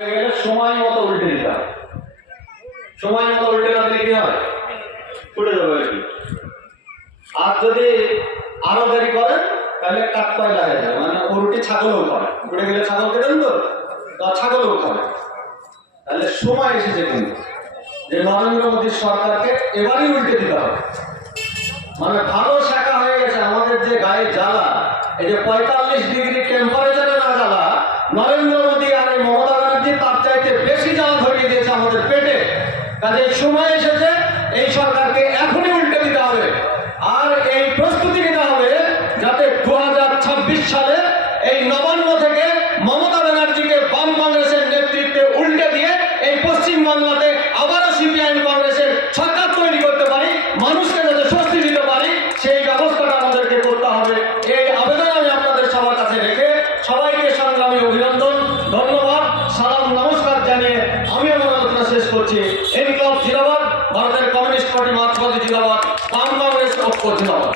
গেলে সময় মতো উল্টে দিতে হয়। সময় মতো উল্টে না দিলে কি হয়? ফুটে যাবে আর কি। আর যদি আরো দেরি করেন তাহলে কাঠকয়লা হয়ে যাবে, মানে উল্টে ছাগলও খাবে। উঠে গেলে ছাগলকে দেন তো, ছাগলও খাবে। তাহলে সময় এসেছে কিন্তু যে নরেন্দ্র মোদীর সরকারকে এবারই উল্টে দিতে হবে। মানে ভালো শাখা হয়ে গেছে আমাদের যে গায়ে জ্বালা, এই যে 45 ডিগ্রি টেম্পারেচারে না জ্বালা, নরেন্দ্র মোদী আর এই মমতা ব্যানার্জি তার চাইতে বেশি জ্বালা ধরিয়ে দিয়েছে আমাদের পেটে। কাজে সময় এসেছে এই সরকারকে এখনই উল্টে দিতে হবে। আর এই প্রস্তুতি নিতে হবে যাতে 2026 সালে এই নবান্ন থেকে মমতা ব্যানার্জিকে বাম কংগ্রেসের নেতৃত্বে উল্টে দিয়ে এই পশ্চিম বাংলাতে আবারও সিপিআইএম কংগ্রেসের সরকার তৈরি করতে পারি, মানুষকে যাতে স্বস্তি দিতে পারি, সেই ব্যবস্থাটা আমাদেরকে করতে হবে। এই আবেদন আমি আপনাদের সবার কাছে রেখে সবাইকে সংগ্রামী অভিনন্দন, ধন্যবাদ, সালাম, নমস্কার জানিয়ে আমি আমার আলোচনা শেষ করছি। ইনকলাব জিন্দাবাদ, ভারতের কমিউনিস্ট পার্টি মার্ক্সবাদী জিন্দাবাদ, বাম কংগ্রেস ঐক্য জিন্দাবাদ।